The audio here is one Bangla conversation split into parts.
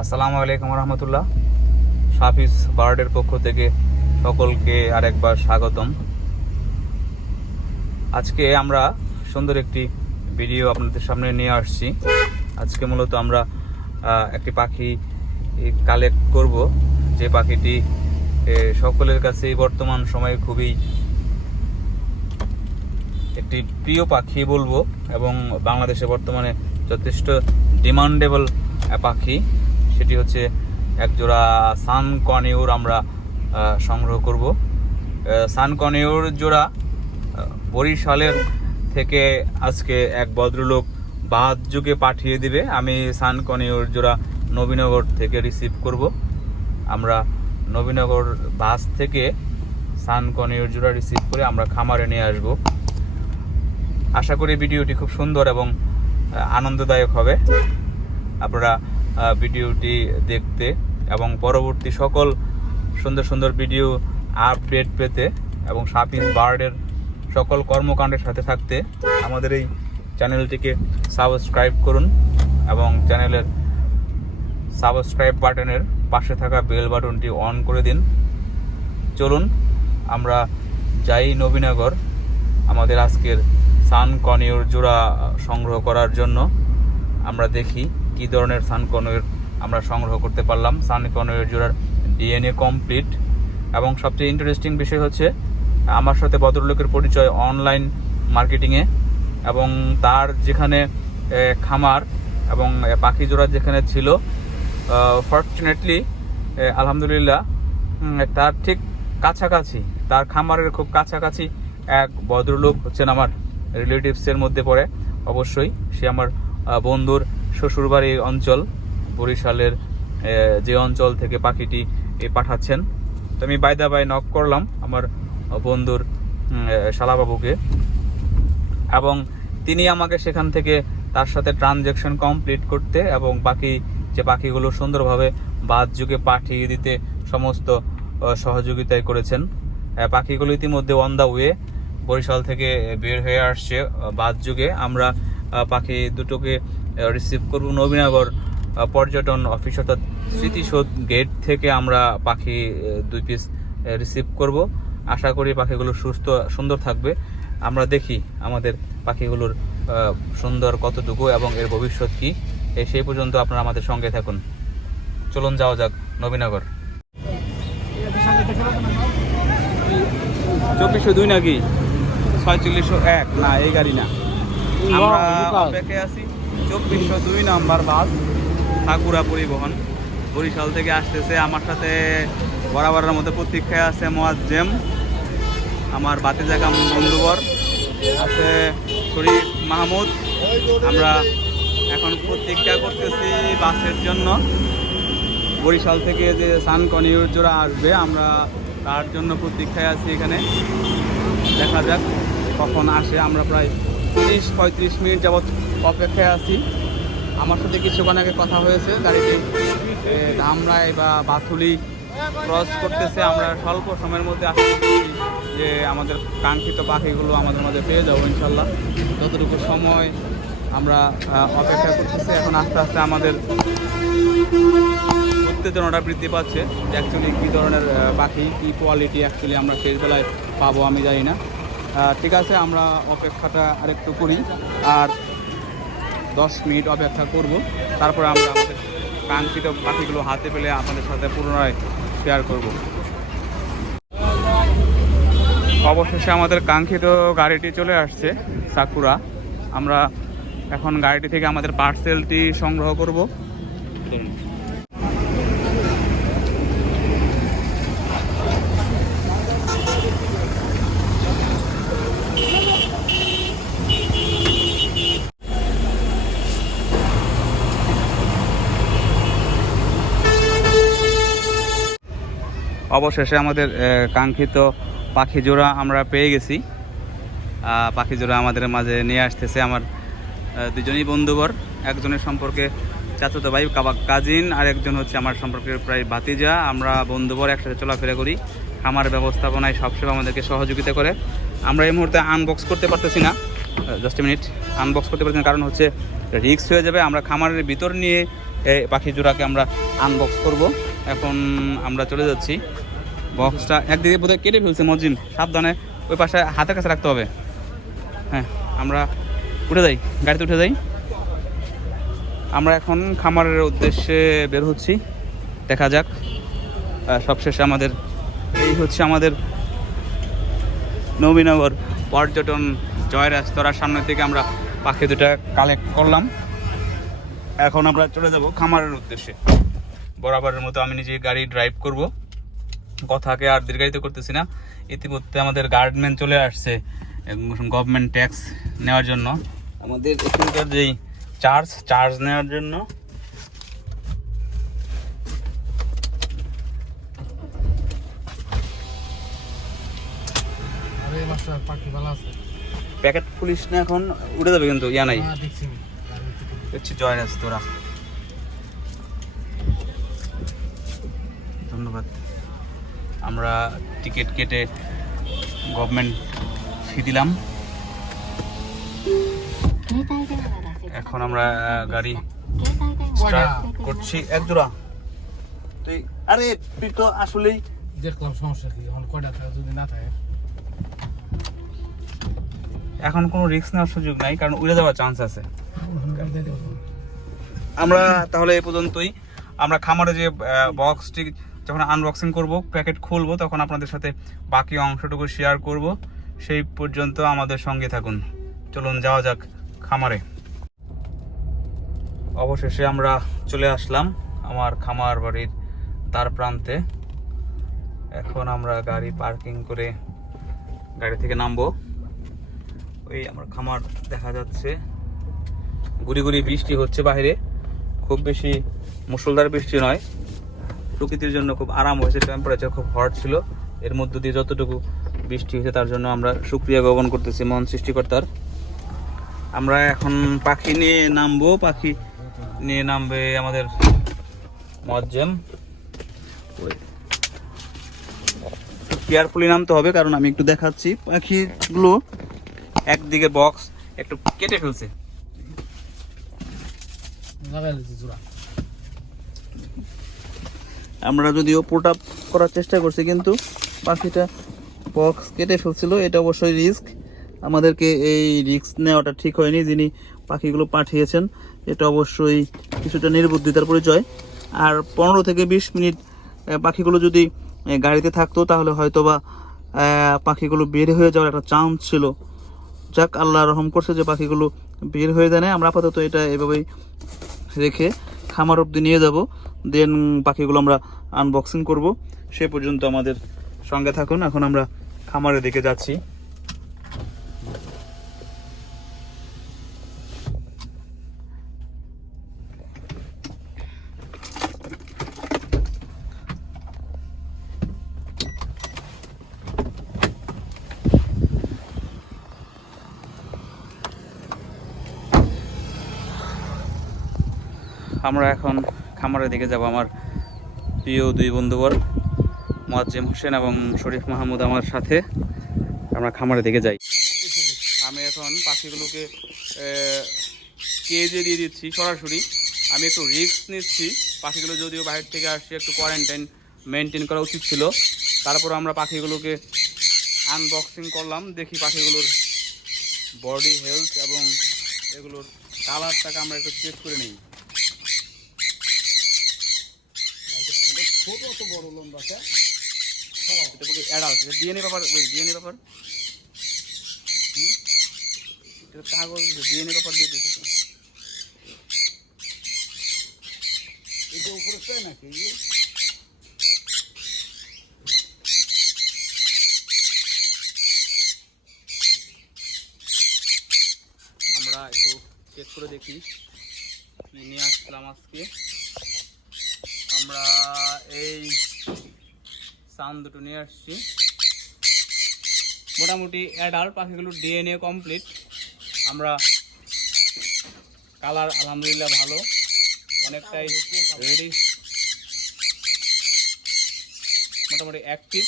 আসসালামু আলাইকুম রহমতুল্লাহ। সাফিস বার্ডের পক্ষ থেকে সকলকে আরেকবার স্বাগতম। আজকে আমরা সুন্দর একটি ভিডিও আপনাদের সামনে নিয়ে আসছি। আজকে মূলত আমরা একটি পাখি কালেক্ট করব, যে পাখিটি সকলের কাছেই বর্তমান সময়ে খুবই একটি প্রিয় পাখি বলবো, এবং বাংলাদেশে বর্তমানে যথেষ্ট ডিমান্ডেবল পাখি। সেটি হচ্ছে একজোড়া সান কনিউর আমরা সংগ্রহ করব। সান কনিউর জোড়া বরিশালের থেকে আজকে এক ভদ্রলোক বাদ যুগে পাঠিয়ে দিবে। আমি সান কনিউর জোড়া নবীনগর থেকে রিসিভ করব। আমরা নবীনগর বাস থেকে সান কনিউর জোড়া রিসিভ করে আমরা খামারে নিয়ে আসব। আশা করি ভিডিওটি খুব সুন্দর এবং আনন্দদায়ক হবে। আপনারা ভিডিওটি দেখতে এবং পরবর্তী সকল সুন্দর সুন্দর ভিডিও আপডেট পেতে এবং সাফিস বার্ডের সকল কর্মকাণ্ডের সাথে থাকতে আমাদের এই চ্যানেলটিকে সাবস্ক্রাইব করুন এবং চ্যানেলের সাবস্ক্রাইব বাটনের পাশে থাকা বেল বাটনটি অন করে দিন। চলুন আমরা যাই নবীনগর আমাদের আজকের সান কনিউর জোড়া সংগ্রহ করার জন্য। আমরা দেখি কি ধরনের সান কনিউর আমরা সংগ্রহ করতে পারলাম। সান কনিউর জোড়ার ডিএনএ কমপ্লিট, এবং সবচেয়ে ইন্টারেস্টিং বিষয় হচ্ছে আমার সাথে ভদ্রলোকের পরিচয় অনলাইন মার্কেটিংয়ে, এবং তার যেখানে খামার এবং পাখি জোড়া যেখানে ছিল, ফর্চুনেটলি আলহামদুলিল্লাহ তার ঠিক কাছাকাছি, তার খামারের খুব কাছাকাছি এক ভদ্রলোক হচ্ছেন আমার রিলেটিভসের মধ্যে পড়ে। অবশ্যই সে আমার বন্ধুর শ্বশুরবাড়ির অঞ্চল, বরিশালের যে অঞ্চল থেকে পাখিটি পাঠাচ্ছেন। তো আমি বাইদা বাই নক করলাম আমার বন্ধুর শালাবাবুকে, এবং তিনি আমাকে সেখান থেকে তার সাথে ট্রানজ্যাকশন কমপ্লিট করতে এবং বাকি যে পাখিগুলো সুন্দরভাবে বাদ যুগে পাঠিয়ে দিতে সমস্ত সহযোগিতাই করেছেন। পাখিগুলো ইতিমধ্যে অন দ্য ওয়ে বরিশাল থেকে বের হয়ে আসছে বাদ যুগে। আমরা পাখি দুটোকে রিসিভ করব নবীনগর পর্যটন অফিস অর্থাৎ স্মৃতিসৌধ গেট থেকে। আমরা পাখি 2 পিস রিসিভ করব। আশা করি পাখিগুলো সুস্থ সুন্দর থাকবে। আমরা দেখি আমাদের পাখিগুলোর সুন্দর কতটুকু এবং এর ভবিষ্যৎ কি, সেই পর্যন্ত আপনারা আমাদের সঙ্গে থাকুন। চলুন যাওয়া যাক নবীনগর। 2402 নাকি 4601? না, এই গাড়ি না। আমরা অপেক্ষায় আছি 2402 নাম্বার বাস, সাকুরা পরিবহন, বরিশাল থেকে আসতেছে। আমার সাথে বরাবরের মধ্যে প্রতীক্ষায় আছে মোয়াজ্জেম, আমার বাতিজাকাম বন্ধুবর আছে শরীফ মাহমুদ। আমরা এখন প্রতীক্ষা করতেছি বাসের জন্য। বরিশাল থেকে যে সান কনিউর জোড়া আসবে, আমরা তার জন্য প্রতীক্ষায় আছি এখানে। দেখা যাক কখন আসে। আমরা প্রায় 30-35 মিনিট যাবৎ অপেক্ষায় আছি। আমার সাথে কিছুক্ষণ আগে কথা হয়েছে, গাড়িটি ধামরাই বা বাথুলি ক্রস করতেছে। আমরা স্বল্প সময়ের মধ্যে আশা করছি যে আমাদের কাঙ্ক্ষিত পাখিগুলো আমাদের মাঝে পেয়ে যাবো ইনশাল্লাহ। যতটুকু সময় আমরা অপেক্ষা করতেছি, এখন আস্তে আস্তে আমাদের উত্তেজনাটা বৃদ্ধি পাচ্ছে যে অ্যাকচুয়ালি কী ধরনের পাখি, কী কোয়ালিটি অ্যাকচুয়ালি আমরা শেষ বেলায় পাবো আমি জানি না। ঠিক আছে, আমরা অপেক্ষাটা আরেকটু করি, আর 10 মিনিট অপেক্ষা করব। তারপরে আমরা আমাদের কাঙ্ক্ষিত পাখিগুলো হাতে পেলে আপনাদের সাথে পুনরায় শেয়ার করব। অবশেষে আমাদের কাঙ্ক্ষিত গাড়িটি চলে আসছে সাকুরা। আমরা এখন গাড়িটি থেকে আমাদের পার্সেলটি সংগ্রহ করব। অবশেষে আমাদের কাঙ্ক্ষিত পাখি জোড়া আমরা পেয়ে গেছি। পাখি জোড়া আমাদের মাঝে নিয়ে আসতেছে আমার দুজনই বন্ধুবর। একজনের সম্পর্কে চাচাতো ভাই কাজিন, আর একজন হচ্ছে আমার সম্পর্কে প্রায় ভাতিজা। আমরা বন্ধুবর, একসাথে চলাফেরা করি। খামার ব্যবস্থাপনায় সবসময় আমাদেরকে সহযোগিতা করে। আমরা এই মুহূর্তে আনবক্স করতে পারতেছি না, জাস্ট এ মিনিট, আনবক্স করতে পারতেছি না, কারণ হচ্ছে রিস্ক হয়ে যাবে। আমরা খামারের ভিতর নিয়ে এই পাখি জোড়াকে আমরা আনবক্স করব। এখন আমরা চলে যাচ্ছি। বক্সটা একদিকে বোধহয় কেটে ফেলছে মজিম, সাবধানে ওই পাশে হাতের কাছে রাখতে হবে। হ্যাঁ, আমরা উঠে যাই, গাড়িতে উঠে যাই। আমরা এখন খামারের উদ্দেশ্যে বের হচ্ছি, দেখা যাক। সবশেষে আমাদের এই হচ্ছে আমাদের নবীনগর পর্যটন জয় রেস্তোরাঁর সামনে থেকে আমরা পাখি দুটা কালেক্ট করলাম। এখন আমরা চলে যাব খামারের উদ্দেশ্যে। বরাবরের মতো আমি নিজে গাড়ি ড্রাইভ করব, কথাকে আর দীর্ঘায়িত করতেছি না। ইতিমধ্যে আমাদের গার্ডম্যান চলে আসছে গভর্নমেন্ট ট্যাক্স নেওয়ার জন্য, আমাদের এখানকার যেই চার্জ নেওয়ার জন্য। প্যাকেট পুলিশ না, এখন উঠে যাবে কিন্তু ইয়া নাই। দেখছি জয় রেস্তোরাঁ, ধন্যবাদ। আমরা টিকিট কেটে গভর্নমেন্ট ফি দিলাম। এখন আমরা গাড়ি স্টার্ট করছি। এক জোড়া তুই, আরে তুই তো আসলেই দেখলাম সমস্যা কি, এখন কয়টা থাকে যদি না থাকে। এখন কোনো রিস্ক নেওয়ার সুযোগ নাই, কারণ উড়ে যাওয়ার চান্স আছে। আমরা তাহলে এই পর্যন্তই। আমরা খামারে যে বক্সটি যখন আনবক্সিং করব, প্যাকেট খুলবো, তখন আপনাদের সাথে বাকি অংশটুকু শেয়ার করব। সেই পর্যন্ত আমাদের সঙ্গে থাকুন। চলুন যাওয়া যাক খামারে। অবশেষে আমরা চলে আসলাম আমার খামার বাড়ির দ্বার প্রান্তে। এখন আমরা গাড়ি পার্কিং করে গাড়ি থেকে নামবো। ওই আমার খামার দেখা যাচ্ছে। গুড়ি গুড়ি বৃষ্টি হচ্ছে বাইরে, খুব বেশি মুষলধার বৃষ্টি নয়। প্রকৃতির জন্য খুব আরাম হয়েছে, টেম্পারেচার খুব হট ছিল। এর মধ্য দিয়ে যতটুকু বৃষ্টি হয়েছে তার জন্য আমরা শুকরিয়া জ্ঞাপন করতেছি মহান সৃষ্টিকর্তার। আমরা এখন পাখি নিয়ে নামবো। পাখি নিয়ে নামবে আমাদের মজ্জেম। কেয়ারফুলি নামতে হবে, কারণ আমি একটু দেখাচ্ছি পাখিগুলো একদিকে বক্স একটু কেটে ফেলছে। আমরা যদিও পোট আপ করার চেষ্টা করছি, কিন্তু পাখিটা বক্স কেটে ফেলছিল। এটা অবশ্যই রিস্ক, আমাদেরকে এই রিস্ক নেওয়াটা ঠিক হয়নি। যিনি পাখিগুলো পাঠিয়েছেন, এটা অবশ্যই কিছুটা নির্বুদ্ধিতার পরিচয়। আর 15 থেকে 20 মিনিট পাখিগুলো যদি গাড়িতে থাকতো, তাহলে হয়তোবা পাখিগুলো বের হয়ে যাওয়ার একটা চান্স ছিল। যাক, আল্লাহ রহম করছে যে পাখিগুলো বের হয়ে যায় না। আমরা আপাতত এটা এভাবেই রেখে খামার অবধি নিয়ে যাব, দেন পাখিগুলো আমরা আনবক্সিং করব। সে পর্যন্ত আমাদের সঙ্গে থাকুন। এখন আমরা খামারের দিকে যাচ্ছি। আমরা এখন খামারের দিকে যাব। আমার প্রিয় দুই বন্ধুবর মোয়াজ্জেম হোসেন এবং শরীফ মাহমুদ আমার সাথে আমরা খামারের দিকে যাই। আমি এখন পাখিগুলোকে কেজে দিয়ে দিচ্ছি সরাসরি। আমি একটু রিস্ক নিচ্ছি। পাখিগুলো যদিও বাইরে থেকে আসছে, একটু কোয়ারেন্টাইন মেনটেন করা উচিত ছিল। তারপর আমরা পাখিগুলোকে আনবক্সিং করলাম। দেখি পাখিগুলোর বডি হেলথ এবং এগুলোর কালারটাকে আমরা একটু চেক করে নিই। ছোট তো বড় লম্বা ডিএনএ ব্যাপার, ওই ডিএনএ ব্যাপার কাগজ ডিএনএ ব্যাপার দিয়ে দিয়েছে। এটা উপরে চাই নাকি? আমরা একটু চেক করে দেখি কি নিয়ে আসলাম আজকে। আমরা এই সান দুটো নিয়ে আসছি। মোটামুটি অ্যাডাল্ট পাখিগুলোর ডিএনএ কমপ্লিট। আমরা কালার আলহামদুলিল্লাহ ভালো, অনেকটাই রেডি, মোটামুটি অ্যাক্টিভ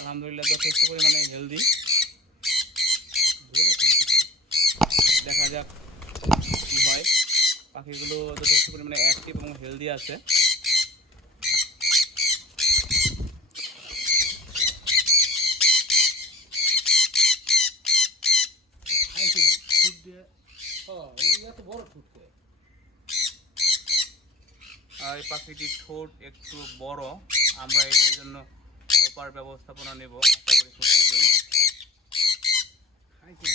আলহামদুলিল্লাহ, যথেষ্ট পরিমাণে হেলদি। দেখা যাক কি হয়। পাখিগুলো যথেষ্ট পরিমাণে অ্যাক্টিভ এবং হেলদি আছে। খাইছি ফুট দিয়ে এত বড় ফুটকে আর এই পাখিটির ঠোঁট একটু বড়, আমরা এটার জন্য প্রপার ব্যবস্থাপনা নেব, আশা করি খুব শীঘ্রই। খাইছি